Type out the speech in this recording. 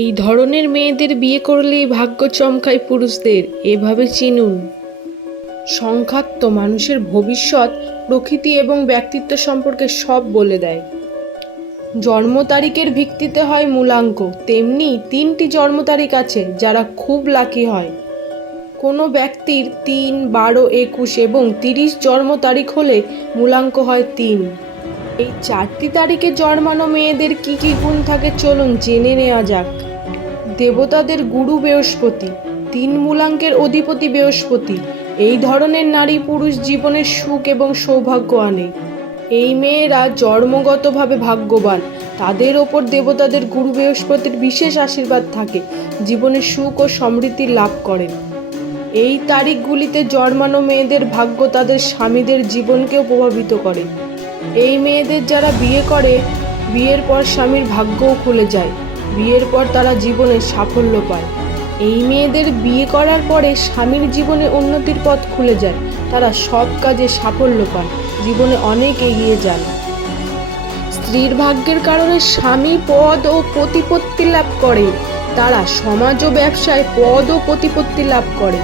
এই ধরনের মেয়েদের বিয়ে করলেই ভাগ্য চমকায় পুরুষদের, এভাবে চিনুন। সংখ্যাত্ম মানুষের ভবিষ্যৎ, প্রকৃতি এবং ব্যক্তিত্ব সম্পর্কে সব বলে দেয়। জন্ম তারিখের ভিত্তিতে হয় মূলাঙ্ক, তেমনি তিনটি জন্ম তারিখ আছে যারা খুব লাকি হয়। কোনো ব্যক্তির তিন, বারো, একুশ এবং তিরিশ জন্ম তারিখ হলে মূলাঙ্ক হয় তিন। এই চারটি তারিখে জন্মানো মেয়েদের কি কি গুণ থাকে চলুন জেনে নেওয়া যাক। দেবতাদের গুরু বৃহস্পতি, তিন মূলাঙ্কের অধিপতি বৃহস্পতি, এই ধরনের নারী পুরুষ জীবনের সুখ এবং সৌভাগ্য আনে। এই মেয়েরা জন্মগতভাবে ভাগ্যবান, তাদের ওপর দেবতাদের গুরু বৃহস্পতির বিশেষ আশীর্বাদ থাকে, জীবনে সুখ ও সমৃদ্ধি লাভ করেন। এই তারিখগুলিতে জন্মানো মেয়েদের ভাগ্য তাদের স্বামীদের জীবনকেও প্রভাবিত করে। এই মেয়েদের যারা বিয়ে করে, বিয়ের পর স্বামীর ভাগ্যও খুলে যায়। বিয়ের পর তারা জীবনে সাফল্য পায়। এই মেয়েদের বিয়ে করার পরে স্বামীর জীবনে উন্নতির পথ খুলে যায়। তারা সব কাজে সাফল্য পান জীবনে অনেক এগিয়ে যান। স্ত্রীর ভাগ্যের কারণে স্বামী পদ ও প্রতিপত্তি লাভ করে তারা সমাজ ও ব্যবসায় পদ ও প্রতিপত্তি লাভ করে।